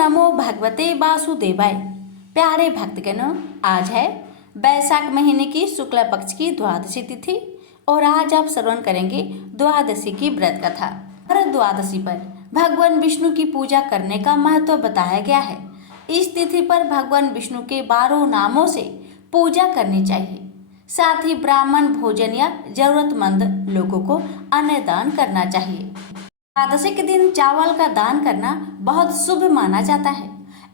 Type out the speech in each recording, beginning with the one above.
नमो भगवते वासुदेवाय। प्यारे भक्तगणों, आज है वैशाख महीने की शुक्ल पक्ष की द्वादशी तिथि और आज आप श्रवण करेंगे द्वादशी की व्रत कथा। हर द्वादशी पर भगवान विष्णु की पूजा करने का महत्व बताया गया है। इस तिथि पर भगवान विष्णु के 12 नामों से पूजा करनी चाहिए। साथ ही ब्राह्मण भोजन या जरूरतमंद लोगों को अन्न दान करना चाहिए। द्वादशी के दिन चावल का दान करना बहुत शुभ माना जाता है।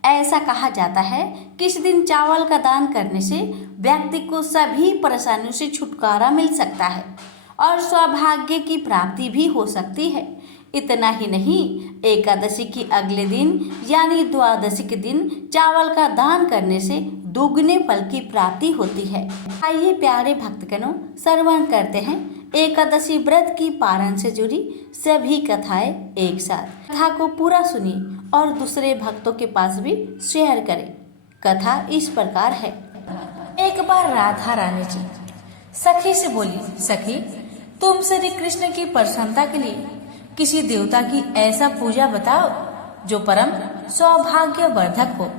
ऐसा कहा जाता है कि इस दिन चावल का दान करने से व्यक्ति को सभी परेशानियों से छुटकारा मिल सकता है और सौभाग्य की प्राप्ति भी हो सकती है। इतना ही नहीं, एकादशी की अगले दिन यानी द्वादशी के दिन चावल का दान करने से दुगने फल की प्राप्ति होती है। आइए प्यारे भक्तगणों, श्रवण करते हैं एकादशी व्रत की पारण से जुड़ी सभी कथाएं एक साथ। कथा को पूरा सुनिए और दूसरे भक्तों के पास भी शेयर करें। कथा इस प्रकार है। एक बार राधा रानी जी सखी से बोली, सखी तुम श्री कृष्ण की प्रसन्नता के लिए किसी देवता की ऐसा पूजा बताओ जो परम सौभाग्यवर्धक हो।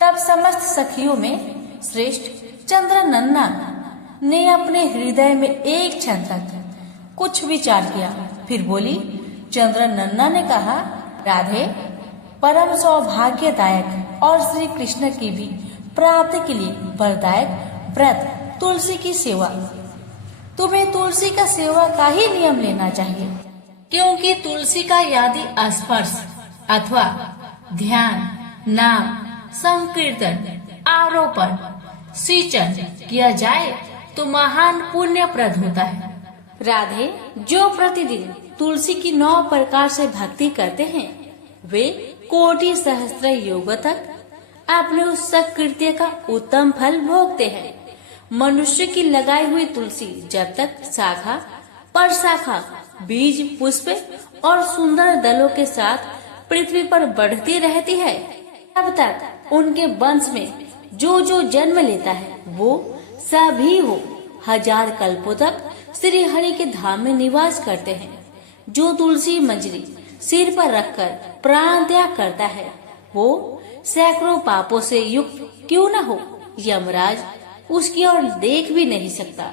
तब समस्त सखियों में श्रेष्ठ चंद्रनन्ना ने अपने हृदय में एक क्षण तक कुछ विचार किया। फिर बोली, चंद्रनन्ना ने कहा, राधे परम सौभाग्यदायक और श्री कृष्ण की भी प्राप्ति के लिए वरदायक व्रत तुलसी की सेवा। तुम्हें तुलसी का सेवा का ही नियम लेना चाहिए, क्योंकि तुलसी का यदि स्पर्श अथवा ध्यान, नाम, संकीर्तन, आरोपण, सिंचन किया जाए तो महान पुण्यप्रद होता है। राधे जो प्रतिदिन तुलसी की 9 प्रकार से भक्ति करते हैं वे कोटि सहस्त्र योग तक अपने उस सत्कृत्य का उत्तम फल भोगते हैं। मनुष्य की लगाई हुई तुलसी जब तक शाखा पर शाखा, बीज, पुष्प और सुंदर दलों के साथ पृथ्वी पर बढ़ती रहती है, तब तक उनके वंश में जो जो जन्म लेता है वो सभी हो 1000 कल्पों तक श्री हरि के धाम में निवास करते हैं। जो तुलसी मंजरी सिर पर रखकर प्राण त्याग करता है वो सैकड़ों पापों से युक्त क्यों न हो, यमराज उसकी ओर देख भी नहीं सकता।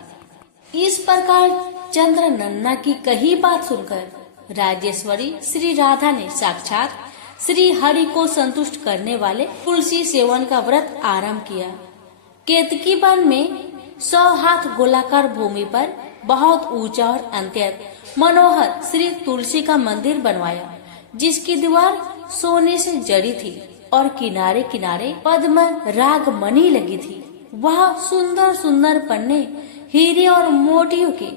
इस प्रकार चंद्रनन्ना की कही बात सुनकर राजेश्वरी श्री राधा ने साक्षात श्री हरि को संतुष्ट करने वाले तुलसी सेवन का व्रत आरंभ किया। केतकी वन में 100 हाथ गोलाकार भूमि पर बहुत ऊंचा और अत्यंत मनोहर श्री तुलसी का मंदिर बनवाया, जिसकी दीवार सोने से जड़ी थी और किनारे किनारे पद्म राग मणि लगी थी। वहाँ सुंदर सुंदर पन्ने हीरे और मोतियों के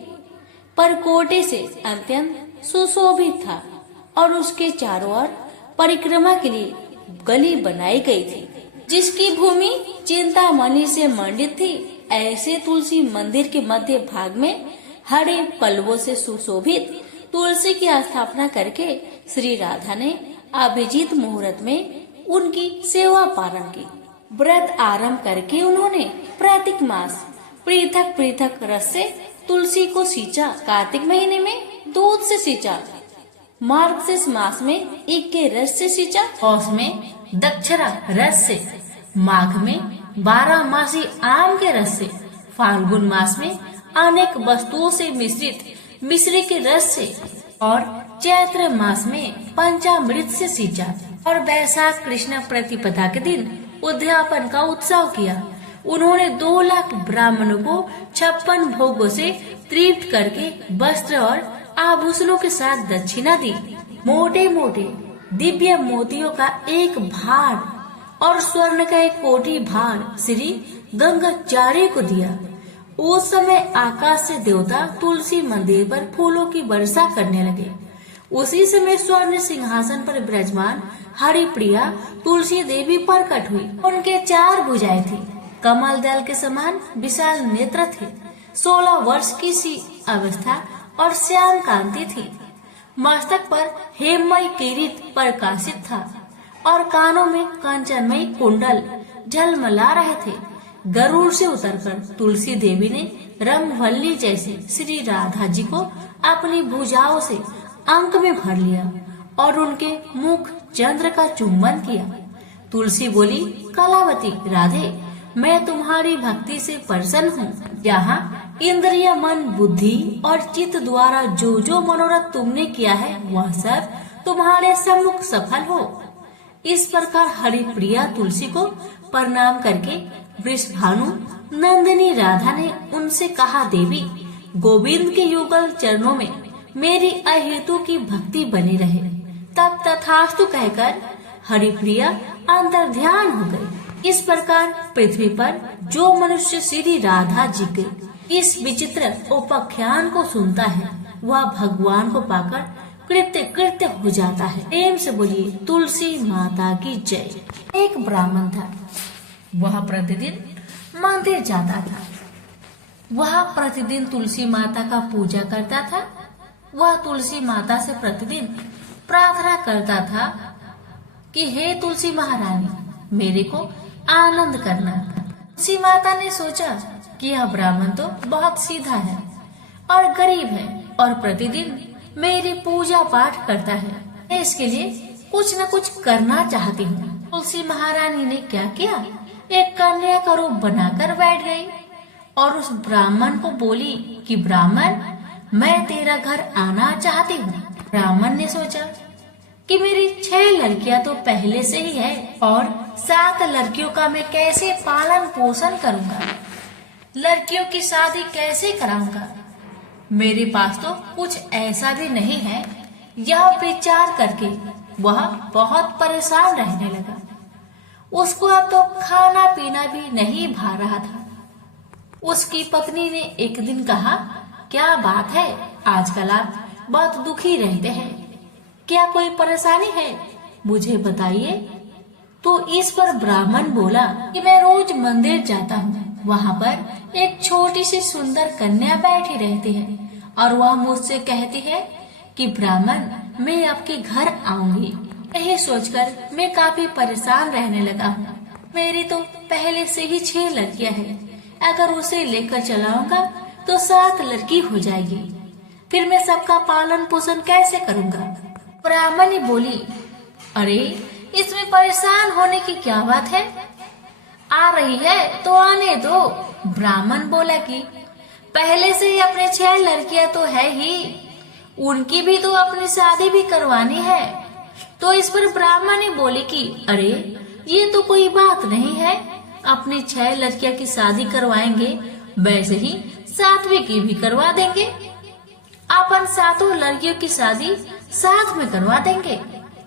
परकोटे से अत्यंत सुशोभित था और उसके चारों ओर परिक्रमा के लिए गली बनाई गई थी, जिसकी भूमि चिंतामणि से मंडित थी। ऐसे तुलसी मंदिर के मध्य भाग में हरे पल्लवों से सुशोभित तुलसी की स्थापना करके श्री राधा ने अभिजीत मुहूर्त में उनकी सेवा पारण की। व्रत आरंभ करके उन्होंने प्रत्येक मास पृथक पृथक रस से तुलसी को सींचा। कार्तिक महीने में दूध से सींचा, मार्गशीर्ष मास में ईख के रस से सींचा, पौष में दक्षरा रस से, माघ में 12 मासी आम के रस से, फाल्गुन मास में अनेक वस्तुओं से मिश्रित मिश्री के रस से और चैत्र मास में पंचामृत से सींचा और वैशाख कृष्ण प्रतिपदा के दिन उद्यापन का उत्सव किया। उन्होंने 2 लाख ब्राह्मणों को 56 भोगों से तृप्त करके वस्त्र और आभूषणों के साथ दक्षिणा दी। मोटे मोटे दिव्य मोतियों का एक भार और स्वर्ण का 1 कोटि भार श्री गंगाचार्य को दिया। उस समय आकाश से देवता तुलसी मंदिर पर फूलों की वर्षा करने लगे। उसी समय स्वर्ण सिंहासन पर विराजमान हरिप्रिया तुलसी देवी प्रकट हुई। उनके 4 भुजाएं थी, कमल दल के समान विशाल नेत्र थे, 16 वर्ष की सी अवस्था और श्याम कांति थी। मस्तक पर हेममय किरीट प्रकाशित था और कानों में कंचनमय कुंडल झलमला रहे थे। गरुड़ से उतरकर तुलसी देवी ने रंगवल्ली जैसे श्री राधा जी को अपनी भुजाओं से अंक में भर लिया और उनके मुख चंद्र का चुम्बन किया। तुलसी बोली, कलावती राधे, मैं तुम्हारी भक्ति से प्रसन्न हूँ। यहाँ इंद्रिय, मन, बुद्धि और चित्त द्वारा जो जो मनोरथ तुमने किया है वह सब तुम्हारे सम्मुख सफल हो। इस प्रकार हरिप्रिया तुलसी को प्रणाम करके वृषभानु नंदिनी राधा ने उनसे कहा, देवी, गोविंद के युगल चरणों में मेरी अहेतु की भक्ति बनी रहे। तब तथास्तु कहकर हरिप्रिया अंतर्ध्यान हो गई। इस प्रकार पृथ्वी पर जो मनुष्य श्री राधा जी के इस विचित्र उपाख्यान को सुनता है वह भगवान को पाकर कृत्य कृत्य हो जाता है। प्रेम से बोलिए तुलसी माता की जय। एक ब्राह्मण था, वह प्रतिदिन मंदिर जाता था। वह प्रतिदिन तुलसी माता का पूजा करता था। वह तुलसी माता से प्रतिदिन प्रार्थना करता था कि हे तुलसी महारानी, मेरे को आनंद करना। तुलसी माता ने सोचा कि यह ब्राह्मण तो बहुत सीधा है और गरीब है और प्रतिदिन मेरी पूजा पाठ करता है। मैं इसके लिए कुछ न कुछ करना चाहती हूँ। तुलसी महारानी ने क्या किया, एक कन्या का रूप बनाकर बैठ गई और उस ब्राह्मण को बोली कि ब्राह्मण, मैं तेरा घर आना चाहती हूँ। ब्राह्मण ने सोचा कि मेरी 6 लड़कियां तो पहले से ही है और 7 लड़कियों का मैं कैसे पालन पोषण करूँगा, लड़कियों की शादी कैसे कराऊंगा, मेरे पास तो कुछ ऐसा भी नहीं है। यह विचार करके वह बहुत परेशान रहने लगा। उसको अब तो खाना पीना भी नहीं भा रहा था। उसकी पत्नी ने एक दिन कहा, क्या बात है, आजकल आप बहुत दुखी रहते हैं, क्या कोई परेशानी है, मुझे बताइए। तो इस पर ब्राह्मण बोला कि मैं रोज मंदिर जाता हूँ, वहाँ पर एक छोटी सी सुंदर कन्या बैठी रहती है और वह मुझसे कहती है कि ब्राह्मण, मैं आपके घर आऊंगी। यही सोचकर मैं काफी परेशान रहने लगा हूँ। मेरी तो पहले से ही 6 लड़कियां हैं, अगर उसे लेकर चलाऊंगा तो 7 लड़की हो जाएगी, फिर मैं सबका पालन पोषण कैसे करूंगा। ब्राह्मणी बोली, अरे इसमें परेशान होने की क्या बात है, आ रही है तो आने दो। ब्राह्मण बोला कि पहले से ही अपने 6 लड़कियां तो है ही, उनकी भी तो अपनी शादी भी करवानी है। तो इस पर ब्राह्मणी बोली कि अरे ये तो कोई बात नहीं है, अपनी 6 लड़कियां की शादी करवाएंगे, वैसे ही 7वीं की भी करवा देंगे। अपन 7 लड़कियों की शादी साथ में करवा देंगे।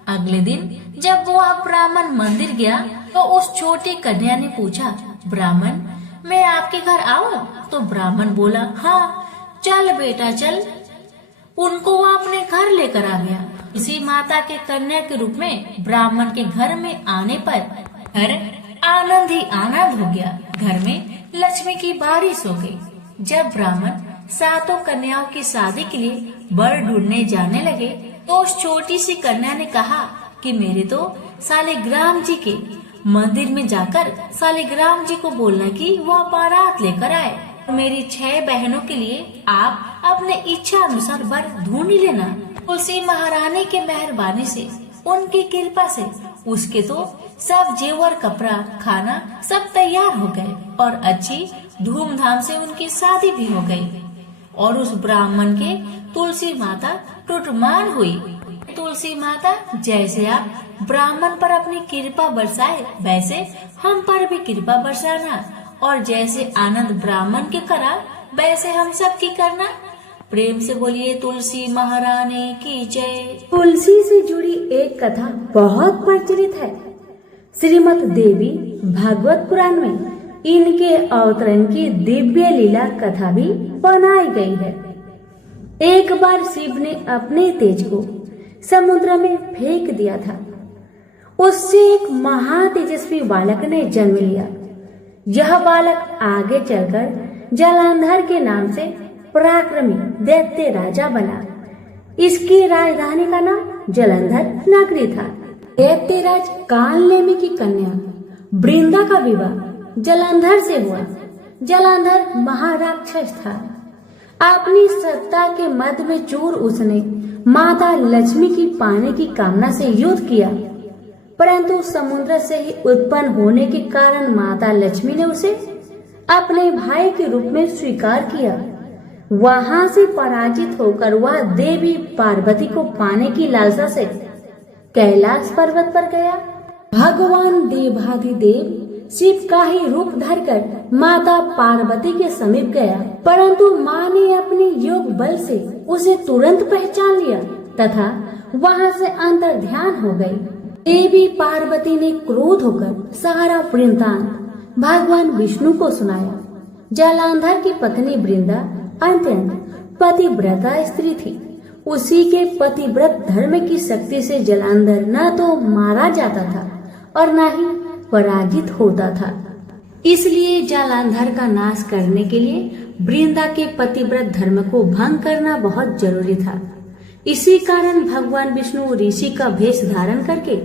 अगले दिन जब वो ब्राह्मण मंदिर गया तो उस छोटी कन्या ने पूछा, ब्राह्मण, मैं आपके घर आऊं? तो ब्राह्मण बोला, हाँ चल बेटा चल। उनको वो अपने घर लेकर आ गया। इसी माता के कन्या के रूप में ब्राह्मण के घर में आने पर घर आनंद ही आनंद हो गया। घर में लक्ष्मी की बारिश हो गई। जब ब्राह्मण 7 कन्याओं की शादी के लिए वर ढूंढने जाने लगे तो उस छोटी सी कन्या ने कहा कि मेरे तो शालिग्राम जी के मंदिर में जाकर शालिग्राम जी को बोलना कि वह बारात लेकर आए। मेरी 6 बहनों के लिए आप अपने इच्छा अनुसार वर ढूंढ लेना। तुलसी महारानी के मेहरबानी से, उनकी कृपा से उसके तो सब जेवर, कपड़ा, खाना सब तैयार हो गए और अच्छी धूमधाम से उनकी शादी भी हो गई। और उस ब्राह्मण के तुलसी माता टुटमान हुई। तुलसी माता, जैसे आप ब्राह्मण पर अपनी कृपा बरसाए वैसे हम पर भी कृपा बरसाना, और जैसे आनंद ब्राह्मण के करा वैसे हम सब की करना। प्रेम से बोलिए तुलसी महारानी की जय। तुलसी से जुड़ी एक कथा बहुत प्रचलित है। श्रीमद् देवी भागवत पुराण में इनके अवतरण की दिव्य लीला कथा भी बनाई गई है। एक बार शिव ने अपने तेज को समुद्र में फेंक दिया था। उससे एक महातेजस्वी बालक ने जन्म लिया। यह बालक आगे चलकर जलंधर के नाम से पराक्रमी दैत्य राजा बना। इसकी राजधानी का नाम जलंधर नगरी था। दैत्यराज कालनेमी की कन्या वृंदा का विवाह जलंधर से हुआ। जलंधर महाराक्षस था। अपनी सत्ता के मद में चूर उसने माता लक्ष्मी की पाने की कामना से युद्ध किया परंतु समुद्र से ही उत्पन्न होने के कारण माता लक्ष्मी ने उसे अपने भाई के रूप में स्वीकार किया। वहां से पराजित होकर वह देवी पार्वती को पाने की लालसा से कैलाश पर्वत पर गया। भगवान देवाधिदेव शिव का ही रूप धरकर माता पार्वती के समीप गया, परंतु माँ ने अपने योग बल से उसे तुरंत पहचान लिया तथा वहां से अंतर ध्यान हो गई। देवी पार्वती ने क्रोध होकर सारा वृत्तांत भगवान विष्णु को सुनाया। जालंधर की पत्नी वृंदा अत्यंत पतिव्रता स्त्री थी। उसी के पतिव्रत धर्म की शक्ति से जालंधर न तो मारा जाता था और न ही पराजित होता था। इसलिए जालंधर का नाश करने के लिए वृंदा के पतिव्रत धर्म को भंग करना बहुत जरूरी था। इसी कारण भगवान विष्णु ऋषि का वेश धारण करके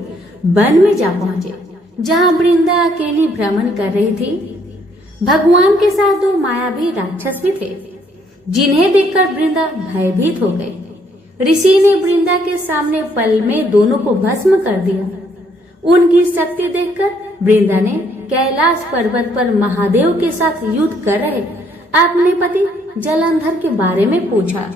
वन में जा पहुँचे, जहाँ वृंदा अकेली भ्रमण कर रही थी। भगवान के साथ दो मायावी राक्षस भी थे, जिन्हें देखकर वृंदा भयभीत हो गई। ऋषि ने वृंदा के सामने पल में दोनों को भस्म कर दिया। उनकी शक्ति देखकर वृंदा ने कैलाश पर्वत पर महादेव के साथ युद्ध कर रहे अपने पति जालंधर के बारे में पूछा।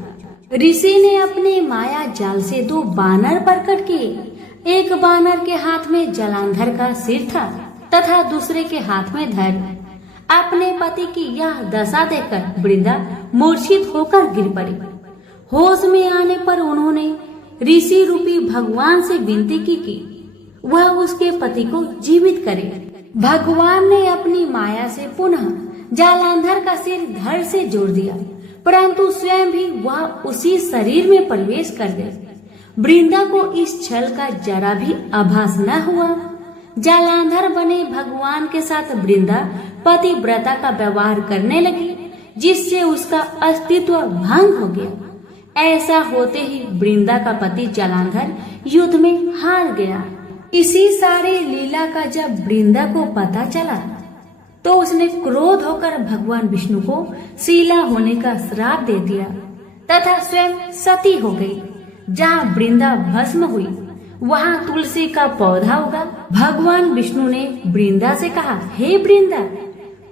ऋषि ने अपने माया जाल से दो बानर प्रकट किए। एक बानर के हाथ में जालंधर का सिर था तथा दूसरे के हाथ में धड़। अपने पति की यह दशा देखकर वृंदा मूर्छित होकर गिर पड़ी। होश में आने पर उन्होंने ऋषि रूपी भगवान से विनती की कि वह उसके पति को जीवित करे। भगवान ने अपनी माया से पुनः जालंधर का सिर धड़ से जोड़ दिया, परंतु स्वयं भी वह उसी शरीर में प्रवेश कर गए। वृंदा को इस छल का जरा भी आभास न हुआ। जालंधर बने भगवान के साथ वृंदा पतिव्रता का व्यवहार करने लगी, जिससे उसका अस्तित्व भंग हो गया। ऐसा होते ही वृंदा का पति जालंधर युद्ध में हार गया। इसी सारे लीला का जब वृंदा को पता चला तो उसने क्रोध होकर भगवान विष्णु को शीला होने का श्राप दे दिया तथा स्वयं सती हो गई। जहाँ वृंदा भस्म हुई वहाँ तुलसी का पौधा उगा। भगवान विष्णु ने वृंदा से कहा, हे वृंदा,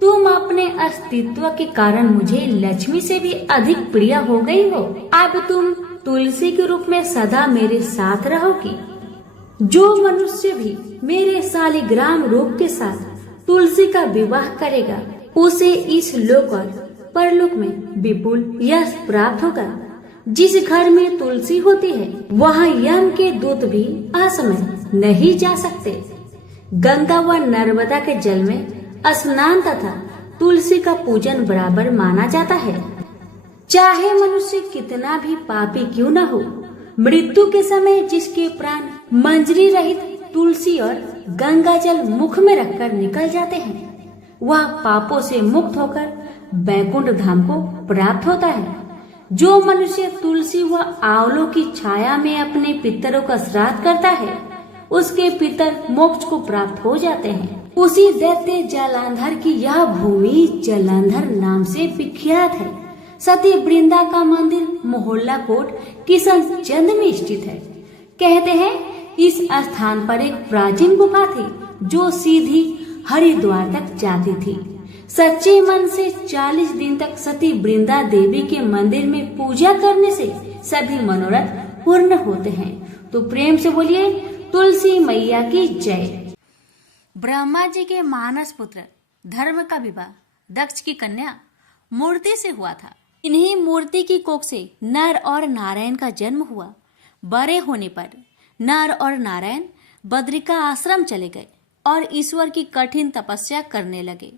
तुम अपने अस्तित्व के कारण मुझे लक्ष्मी से भी अधिक प्रिय हो गई हो। अब तुम तुलसी के रूप में सदा मेरे साथ रहोगी। जो मनुष्य भी मेरे शालिग्राम रूप के साथ तुलसी का विवाह करेगा उसे इस लोक और परलोक में विपुल यश प्राप्त होगा। जिस घर में तुलसी होती है वहाँ यम के दूत भी असमय नहीं जा सकते। गंगा व नर्मदा के जल में स्नान तथा तुलसी का पूजन बराबर माना जाता है। चाहे मनुष्य कितना भी पापी क्यों न हो, मृत्यु के समय जिसके प्राण मंजरी रहित तुलसी और गंगा जल मुख में रखकर निकल जाते हैं, वह पापों से मुक्त होकर बैकुंठ धाम को प्राप्त होता है। जो मनुष्य तुलसी व आंवलों की छाया में अपने पितरों का श्राद्ध करता है, उसके पितर मोक्ष को प्राप्त हो जाते हैं। उसी दैत्य जालंधर की यह भूमि जालंधर नाम से विख्यात है। सती वृंदा का मंदिर मोहल्ला कोट किशनचंद में स्थित है। कहते हैं इस स्थान पर एक प्राचीन गुफा थी जो सीधी हरिद्वार तक जाती थी। सच्चे मन से 40 दिन तक सती वृंदा देवी के मंदिर में पूजा करने से सभी मनोरथ पूर्ण होते हैं। तो प्रेम से बोलिए तुलसी मैया की जय। ब्रह्मा जी के मानस पुत्र धर्म का विवाह दक्ष की कन्या मूर्ति से हुआ था। इन्हीं मूर्ति की कोख से नर और नारायण का जन्म हुआ। बड़े होने पर नर और नारायण बद्रिका आश्रम चले गए और ईश्वर की कठिन तपस्या करने लगे।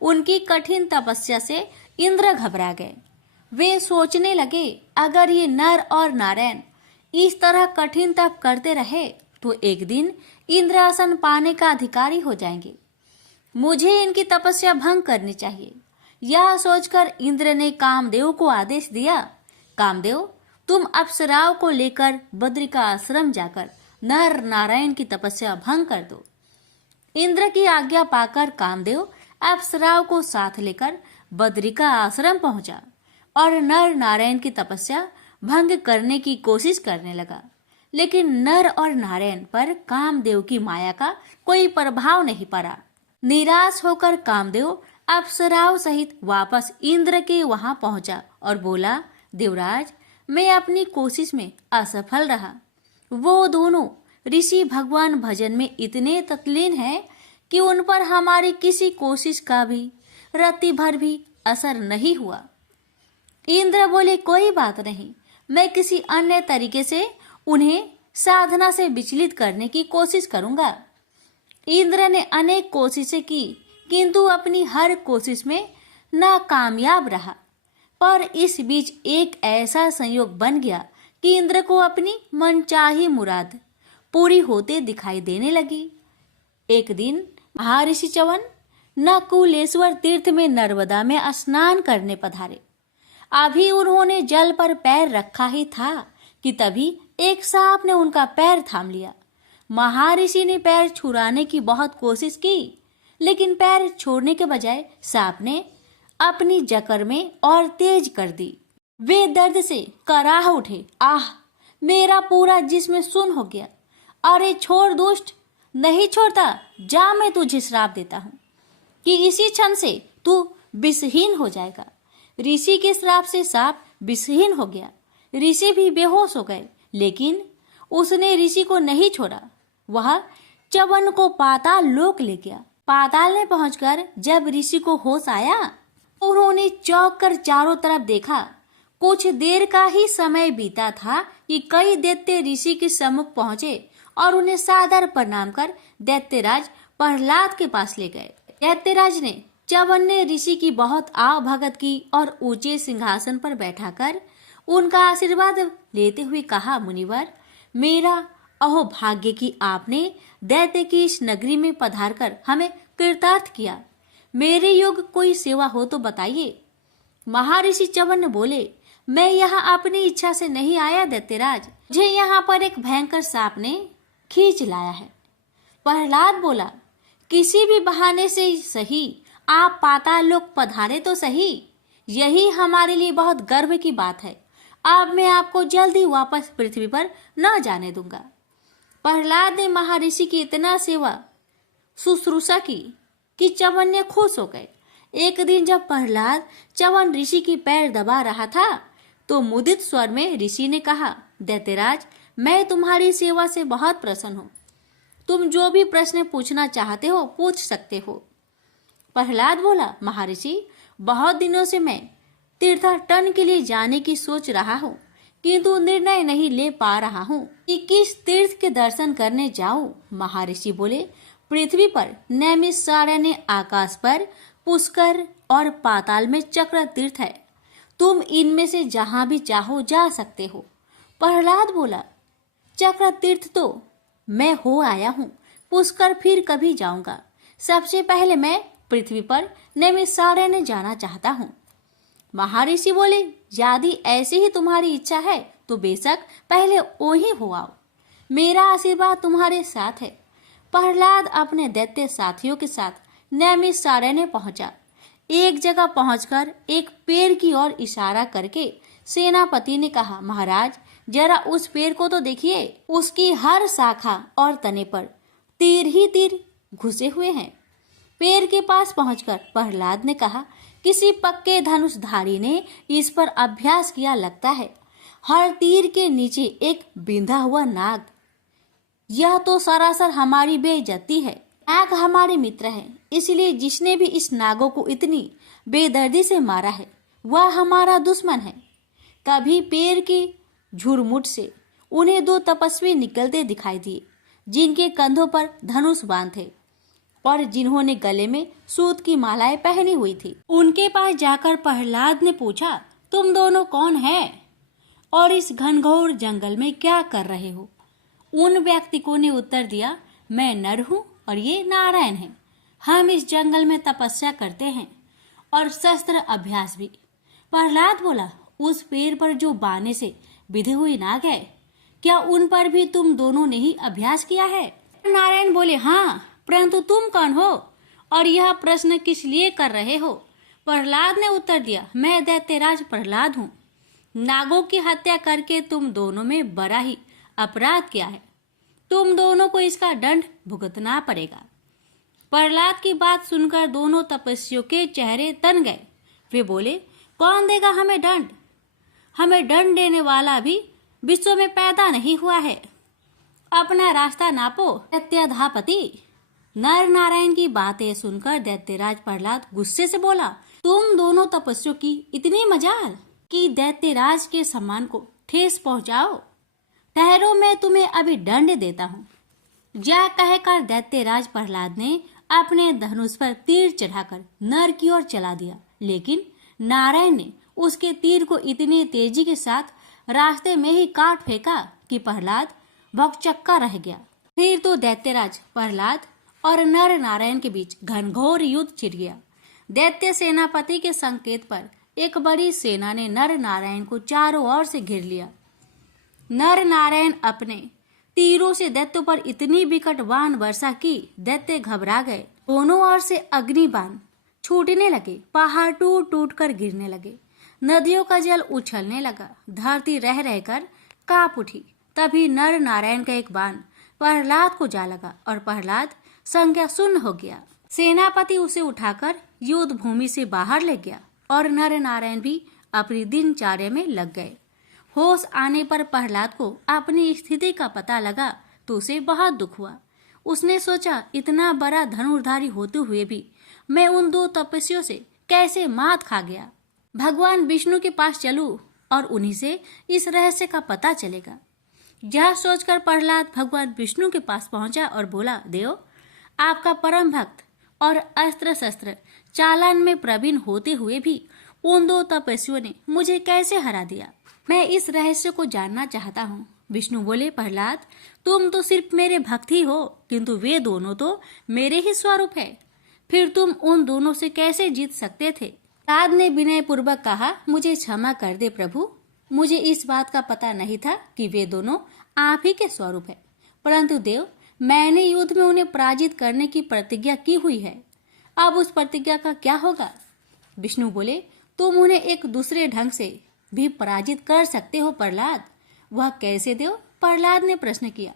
उनकी कठिन तपस्या से इंद्र घबरा गए। वे सोचने लगे, अगर ये नर और नारायण इस तरह कठिन तप करते रहे तो एक दिन इंद्रासन पाने का अधिकारी हो जाएंगे। मुझे इनकी तपस्या भंग करनी चाहिए। यह सोचकर इंद्र ने कामदेव को आदेश दिया, कामदेव, तुम अप्सराओं को लेकर बद्रिका आश्रम जाकर नर नारायण की तपस्या भंग कर दो। इंद्र की आज्ञा पाकर कामदेव अप्सराओं को साथ लेकर बद्रिका आश्रम पहुंचा और नर नारायण की तपस्या भंग करने की कोशिश करने लगा, लेकिन नर और नारायण पर कामदेव की माया का कोई प्रभाव नहीं पड़ा। निराश होकर कामदेव अप्सराओं सहित वापस इंद्र के वहां पहुंचा और बोला, देवराज, मैं अपनी कोशिश में असफल रहा। वो दोनों ऋषि भगवान भजन में इतने तल्लीन हैं कि उन पर हमारी किसी कोशिश का भी रत्ती भर भी असर नहीं हुआ। इंद्र बोले, कोई बात नहीं, मैं किसी अन्य तरीके से उन्हें साधना से विचलित करने की कोशिश करूंगा। इंद्र ने अनेक कोशिशें की, किंतु अपनी हर कोशिश में नाकामयाब रहा। पर इस बीच एक ऐसा संयोग बन गया कि इंद्र को अपनी मनचाही मुराद पूरी होते दिखाई देने लगी। एक दिन महर्षि च्यवन नकुलेश्वर तीर्थ में नर्मदा में स्नान करने पधारे। अभी उन्होंने जल पर पैर रखा ही था कि तभी एक सांप ने उनका पैर थाम लिया। महर्षि ने पैर छुड़ाने की बहुत कोशिश की, लेकिन पैर छोड़ने के बजाय सांप ने अपनी जकड़ में और तेज कर दी। वे दर्द से कराह उठे। आह, मेरा पूरा जिस्म सुन्न हो गया। अरे छोड़ दुष्ट, नहीं छोड़ता, जा, मैं तुझे श्राप देता हूँ कि इसी क्षण से तू विषहीन हो जाएगा। ऋषि के श्राप से सांप विषहीन हो गया। ऋषि भी बेहोश हो गए, लेकिन उसने ऋषि को नहीं छोड़ा। वह च्यवन को पाताल लोक ले गया। पाताल में पहुंचकर जब ऋषि को होश आया, उन्होंने चौंक कर चारों तरफ देखा। कुछ देर का ही समय बीता था कि कई दैत्य ऋषि के सम्मुख पहुंचे और उन्हें सादर प्रणाम कर दैत्यराज प्रहलाद के पास ले गए। दैत्यराज ने च्यवन ने ऋषि की बहुत आवभगत की और ऊंचे सिंहासन पर बैठाकर उनका आशीर्वाद लेते हुए कहा, मुनिवर, मेरा अहो भाग्य कि आपने दैत्य की इस नगरी में पधारकर हमें कृतार्थ किया। मेरे योग्य कोई सेवा हो तो बताइए। महर्षि च्यवन बोले, मैं यहाँ अपनी इच्छा से नहीं आया दैत्यराज, मुझे यहाँ पर एक भयंकर सांप ने खींच लाया है। प्रहलाद बोला, किसी भी बहाने से सही आप पाताल लोक पधारे तो सही, यही हमारे लिए बहुत गर्व की बात है। अब मैं आपको जल्दी वापस पृथ्वी पर न जाने दूंगा। प्रहलाद ने महर्षि की इतना सेवा शुश्रूषा की कि च्यवन ने खुश हो गए। एक दिन जब प्रहलाद च्यवन ऋषि की पैर दबा रहा था तो मुदित स्वर में ऋषि ने कहा, दैत्यराज, मैं तुम्हारी सेवा से बहुत प्रसन्न हूँ। तुम जो भी प्रश्न पूछना चाहते हो पूछ सकते हो। प्रहलाद बोला, महर्षि, बहुत दिनों से मैं तीर्थाटन के लिए जाने की सोच रहा हूँ, किंतु निर्णय नहीं ले पा रहा हूँ कि किस तीर्थ के दर्शन करने जाऊं। महर्षि बोले, पृथ्वी पर नैमिषारण्य, आकाश पर पुष्कर और पाताल में चक्र तीर्थ है। तुम इनमें से जहां भी चाहो जा सकते हो। प्रहलाद बोला, चक्र तीर्थ तो मैं हो आया हूँ, पुष्कर फिर कभी जाऊंगा। सबसे पहले मैं पृथ्वी पर नैमिषारण्य जाना चाहता हूँ। महर्षि बोले, यदि ऐसी ही तुम्हारी इच्छा है तो बेशक पहले वो ही हो आओ, मेरा आशीर्वाद तुम्हारे साथ है। प्रहलाद अपने दैत्य साथियों के साथ नैमिषारण्य पहुंचा। एक जगह पहुंचकर एक पेड़ की ओर इशारा करके सेनापति ने कहा, महाराज, जरा उस पेड़ को तो देखिए। उसकी हर शाखा और तने पर तीर ही तीर घुसे हुए हैं। पेड़ के पास पहुंचकर प्रहलाद ने कहा, किसी पक्के धनुषधारी ने इस पर अभ्यास किया लगता है। हर तीर के नीचे एक बिंधा हुआ नाग। यह तो सरासर हमारी बेइज्जती है। नाग हमारे मित्र है, इसलिए जिसने भी इस नागों को इतनी बेदर्दी से मारा है वह हमारा दुश्मन है। कभी पेड़ के झुरमुट से उन्हें दो तपस्वी निकलते दिखाई दिए, जिनके कंधों पर धनुष बाण थे और जिन्होंने गले में सूत की मालाएं पहनी हुई थी। उनके पास जाकर प्रहलाद ने पूछा, तुम दोनों कौन हैं और इस घनघोर जंगल में क्या कर रहे हो? उन व्यक्तियों ने उत्तर दिया, मैं नर हूँ और ये नारायण हैं। हम इस जंगल में तपस्या करते हैं और शस्त्र अभ्यास भी। प्रहलाद बोला, उस पेड़ पर जो बाने से बिधे हुए नाग है, क्या उन पर भी तुम दोनों ने ही अभ्यास किया है? नारायण बोले, हाँ, परंतु तुम कौन हो और यह प्रश्न किस लिए कर रहे हो? प्रहलाद ने उत्तर दिया, मैं दैत्यराज प्रहलाद हूँ। नागों की हत्या करके तुम दोनों में बड़ा ही अपराध किया है। तुम दोनों को इसका दंड भुगतना पड़ेगा। प्रहलाद की बात सुनकर दोनों तपस्वियों के चेहरे तन गए। वे बोले, कौन देगा हमें दंड? हमें दंड देने वाला भी विश्व में पैदा नहीं हुआ है। अपना रास्ता नापो दैत्याधापति। नर नारायण की बातें सुनकर दैत्यराज प्रहलाद गुस्से से बोला, तुम दोनों तपस्वियों की इतनी मजाल कि दैत्यराज के सम्मान को ठेस पहुंचाओ। ठहरो, मैं तुम्हें अभी दंड देता हूँ। यह कहकर दैत्यराज प्रहलाद ने अपने धनुष पर तीर चढ़ाकर नर की ओर चला दिया, लेकिन नारायण ने उसके तीर को इतनी तेजी के साथ रास्ते में ही काट फेंका कि प्रहलाद भौंकचक्का रह गया। फिर तो दैत्यराज प्रहलाद और नर नारायण के बीच घनघोर युद्ध छिड़ गया। दैत्य सेनापति के संकेत पर एक बड़ी सेना ने नर नारायण को चारों ओर से घेर लिया। नर नारायण अपने तीरों से दैत्यों पर इतनी विकट बाण वर्षा की, दैत्य घबरा गए। दोनों ओर से अग्नि बाण छूटने लगे, पहाड़ टूट टूट कर गिरने लगे, नदियों का जल उछलने लगा, धरती रह रहकर कांप उठी। तभी नर नारायण का एक बाण प्रहलाद को जा लगा और प्रहलाद संज्ञा शून्य हो गया। सेनापति उसे उठाकर युद्ध भूमि से बाहर ले गया और नर नारायण भी अपनी दिनचर्या में लग गए। होश आने पर प्रहलाद को अपनी स्थिति का पता लगा तो उसे बहुत दुख हुआ। उसने सोचा, इतना बड़ा धनुर्धारी होते हुए भी मैं उन दो तपस्वियों से कैसे मात खा गया। भगवान विष्णु के पास चलूं और उन्हीं से इस रहस्य का पता चलेगा। यह सोचकर प्रहलाद भगवान विष्णु के पास पहुंचा और बोला, देव, आपका परम भक्त और अस्त्र शस्त्र चालन में प्रवीण होते हुए भी उन दो तपस्वियों ने मुझे कैसे हरा दिया? मैं इस रहस्य को जानना चाहता हूँ। विष्णु बोले, प्रहलाद, तुम तो सिर्फ मेरे भक्त ही हो, किंतु वे दोनों तो मेरे ही स्वरूप है। फिर तुम उन दोनों से कैसे जीत सकते थे? प्रहलाद ने विनय पूर्वक कहा, मुझे क्षमा कर दे प्रभु, मुझे इस बात का पता नहीं था कि वे दोनों आप ही के स्वरूप है। परंतु देव, मैंने युद्ध में उन्हें पराजित करने की प्रतिज्ञा की हुई है। अब उस प्रतिज्ञा का क्या होगा? विष्णु बोले, तुम उन्हें एक दूसरे ढंग से भी पराजित कर सकते हो प्रहलाद। वह कैसे देव? प्रहलाद ने प्रश्न किया।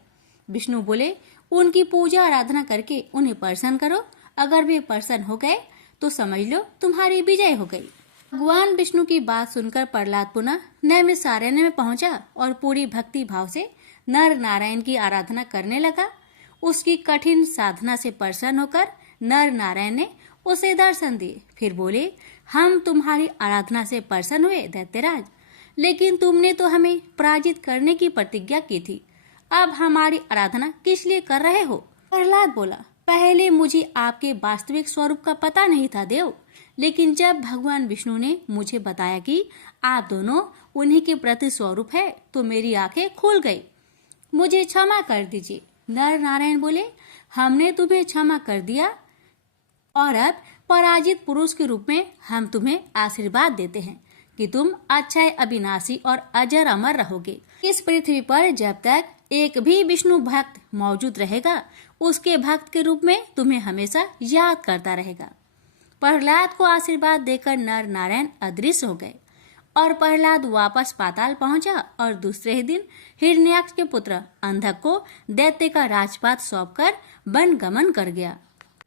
विष्णु बोले, उनकी पूजा आराधना करके उन्हें प्रसन्न करो। अगर वे प्रसन्न हो गए तो समझ लो तुम्हारी विजय हो गई। भगवान विष्णु की बात सुनकर प्रहलाद पुनः नैमिषारण्य में पहुंचा और पूरी भक्ति भाव से नर नारायण की आराधना करने लगा। उसकी कठिन साधना से प्रसन्न होकर नर नारायण ने उसे दर्शन दिए। फिर बोले, हम तुम्हारी आराधना से प्रसन्न हुए दैत्यराज, लेकिन तुमने तो हमें पराजित करने की प्रतिज्ञा की थी। अब हमारी आराधना किस लिए कर रहे हो? प्रहलाद बोला, पहले मुझे आपके वास्तविक स्वरूप का पता नहीं था देव, लेकिन जब भगवान विष्णु ने मुझे बताया कि आप दोनों उन्हीं के प्रति स्वरूप है तो मेरी आंखें खुल गई। मुझे क्षमा कर दीजिए। नर नारायण बोले, हमने तुम्हें क्षमा कर दिया और अब पराजित पुरुष के रूप में हम तुम्हें आशीर्वाद देते हैं कि तुम अक्षय, अविनाशी और अजर अमर रहोगे। इस पृथ्वी पर जब तक एक भी विष्णु भक्त मौजूद रहेगा, उसके भक्त के रूप में तुम्हें हमेशा याद करता रहेगा। प्रहलाद को आशीर्वाद देकर नर नारायण अदृश्य हो गए और प्रहलाद वापस पाताल पहुंचा और दूसरे ही दिन हिरण्याक्ष के पुत्र अंधक को दैत्य का राजपाट सौंपकर वन गमन कर गया।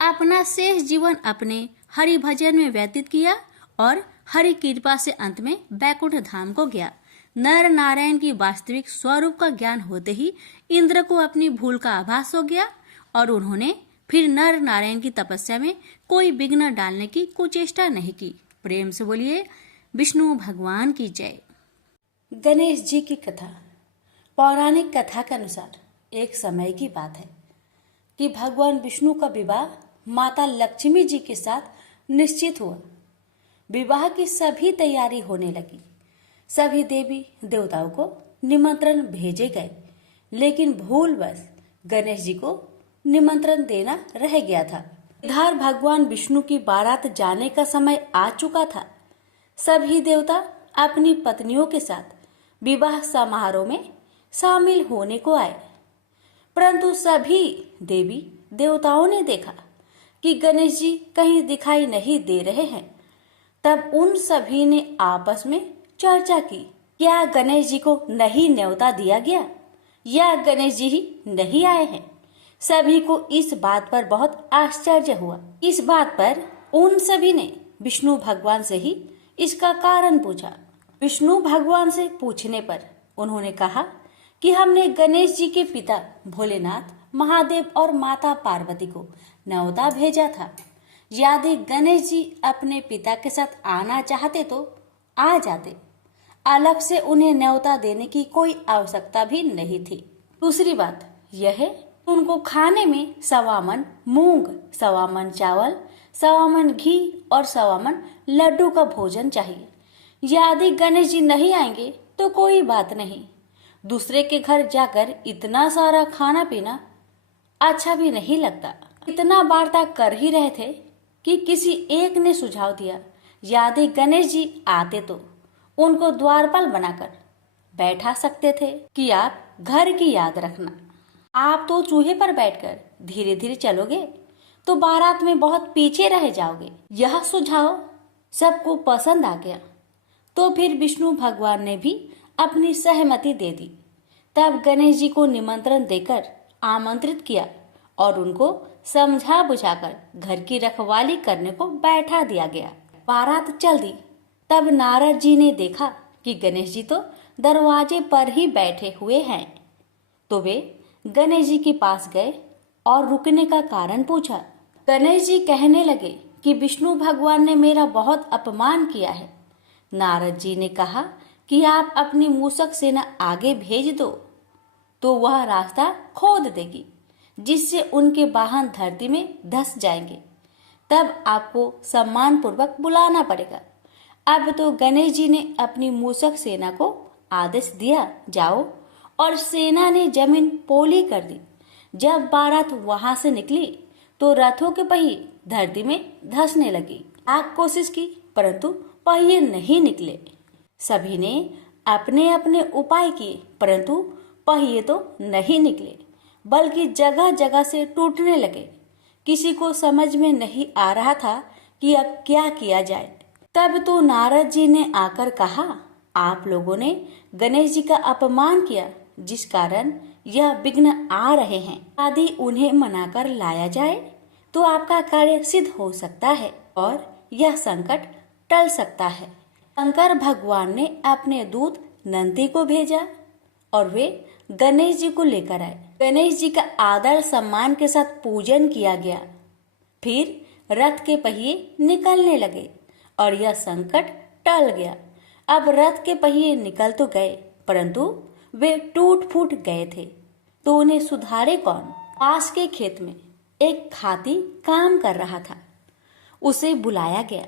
अपना शेष जीवन अपने हरि भजन में व्यतीत किया और हरि कृपा से अंत में बैकुंठ धाम को गया। नर नारायण की वास्तविक स्वरूप का ज्ञान होते ही इंद्र को अपनी भूल का आभास हो गया और उन्होंने फिर नर नारायण की तपस्या में कोई विघ्न डालने की कुचेष्टा नहीं की। प्रेम से बोलिए विष्णु भगवान की जय। गणेश जी की कथा। पौराणिक कथा के अनुसार एक समय की बात है कि भगवान विष्णु का विवाह माता लक्ष्मी जी के साथ निश्चित हुआ। विवाह की सभी तैयारी होने लगी। सभी देवी देवताओं को निमंत्रण भेजे गए, लेकिन भूलवश गणेश जी को निमंत्रण देना रह गया था। इधर भगवान विष्णु की बारात जाने का समय आ चुका था। सभी देवता अपनी पत्नियों के साथ विवाह समारोह में शामिल होने को आए, परंतु सभी देवी देवताओं ने देखा कि गणेश जी कहीं दिखाई नहीं दे रहे हैं। तब उन सभी ने आपस में चर्चा की, क्या गणेश जी को नहीं न्योता दिया गया? या गणेश जी ही नहीं आए हैं। सभी को इस बात पर बहुत आश्चर्य हुआ। इस बात पर उन सभी ने विष्णु भगवान से ही इसका कारण पूछा। विष्णु भगवान से पूछने पर उन्होंने कहा कि हमने गणेश जी के पिता भोलेनाथ, महादेव और माता पार्वती को न्योता भेजा था। यदि गणेश जी अपने पिता के साथ आना चाहते तो आ जाते। अलग से उन्हें न्योता देने की कोई आवश्यकता भी नहीं थी। दूसरी बात यह है, उनको खाने में 1.25 मन मूंग, 1.25 मन चावल, 1.25 मन घी और 1.25 मन लड्डू का भोजन चाहिए। यदि गणेश जी नहीं आएंगे तो कोई बात नहीं, दूसरे के घर जाकर इतना सारा खाना पीना अच्छा भी नहीं लगता। इतना वार्ता कर ही रहे थे कि किसी एक ने सुझाव दिया, यदि गणेश जी आते तो उनको द्वारपाल बनाकर बैठा सकते थे कि आप घर की याद रखना। आप तो चूहे पर बैठकर धीरे धीरे चलोगे तो बारात में बहुत पीछे रह जाओगे। यह सुझाव सबको पसंद आ गया तो फिर विष्णु भगवान ने भी अपनी सहमति दे दी। तब गणेश जी को निमंत्रण देकर आमंत्रित किया और उनको समझा बुझाकर घर की रखवाली करने को बैठा दिया गया। बारात चल दी। तब नारद जी ने देखा कि गणेश जी तो दरवाजे पर ही बैठे हुए हैं, तो वे गणेश जी के पास गए और रुकने का कारण पूछा। गणेश जी कहने लगे कि विष्णु भगवान ने मेरा बहुत अपमान किया है। नारद जी ने कहा कि आप अपनी मूषक सेना आगे भेज दो तो वह रास्ता खोद देगी, जिससे उनके वाहन धरती में धंस जाएंगे। तब आपको सम्मान पूर्वक बुलाना पड़ेगा। अब तो गणेश जी ने अपनी मूषक सेना को आदेश दिया, जाओ, और सेना ने जमीन पोली कर दी। जब बारात वहां से निकली तो रथों के पहिए धरती में धंसने लगी। लाख कोशिश की परंतु पहिए नहीं निकले। सभी ने अपने अपने उपाय किए परंतु पहिए तो नहीं निकले, बल्कि जगह जगह से टूटने लगे। किसी को समझ में नहीं आ रहा था कि अब क्या किया जाए। तब तो नारद जी ने आकर कहा, आप लोगों ने गणेश जी का अपमान किया, जिस कारण यह विघ्न आ रहे हैं। यदि उन्हें मनाकर लाया जाए तो आपका कार्य सिद्ध हो सकता है और यह संकट टल सकता है। शंकर भगवान ने अपने दूत नंदी को भेजा और वे गणेश जी को लेकर आए। गणेश जी का आदर सम्मान के साथ पूजन किया गया। फिर रथ के पहिए निकलने लगे और यह संकट टल गया। अब रथ के पहिए निकल तो गए परंतु वे टूट फूट गए थे, तो उन्हें सुधारे कौन। पास के खेत में एक खाती काम कर रहा था। उसे बुलाया गया।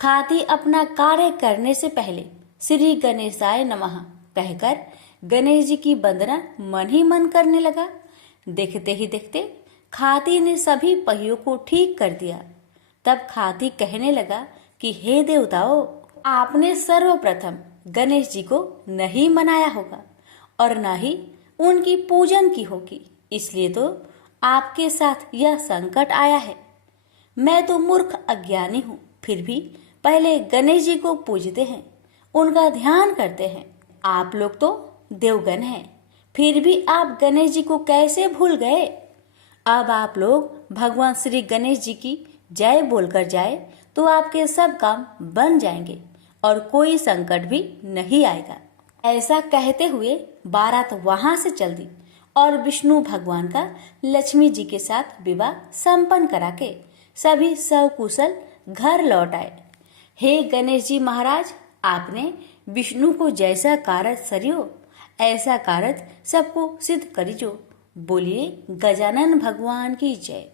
खाती अपना कार्य करने से पहले श्री गणेशाय नमः कहकर गणेश जी की वंदना मन ही मन करने लगा। देखते ही देखते खाती ने सभी पहियों को ठीक कर दिया। तब खाती कहने लगा कि हे देवताओं, आपने सर्वप्रथम गणेश जी को नहीं मनाया होगा और न ही उनकी पूजन की होगी, इसलिए तो आपके साथ यह संकट आया है। मैं तो मूर्ख अज्ञानी हूँ, फिर भी पहले गणेश जी को पूजते हैं, उनका ध्यान करते हैं। आप लोग तो देवगण हैं, फिर भी आप गणेश जी को कैसे भूल गए। अब आप लोग भगवान श्री गणेश जी की जय बोलकर जाए तो आपके सब काम बन जाएंगे और कोई संकट भी नहीं आएगा। ऐसा कहते हुए बारात वहां से चल दी और विष्णु भगवान का लक्ष्मी जी के साथ विवाह संपन्न करा के सभी सकुशल घर लौट आए। हे गणेश जी महाराज, आपने विष्णु को जैसा कार्य सरियो ऐसा कार्य सबको सिद्ध करिजो। बोलिए गजानन भगवान की जय।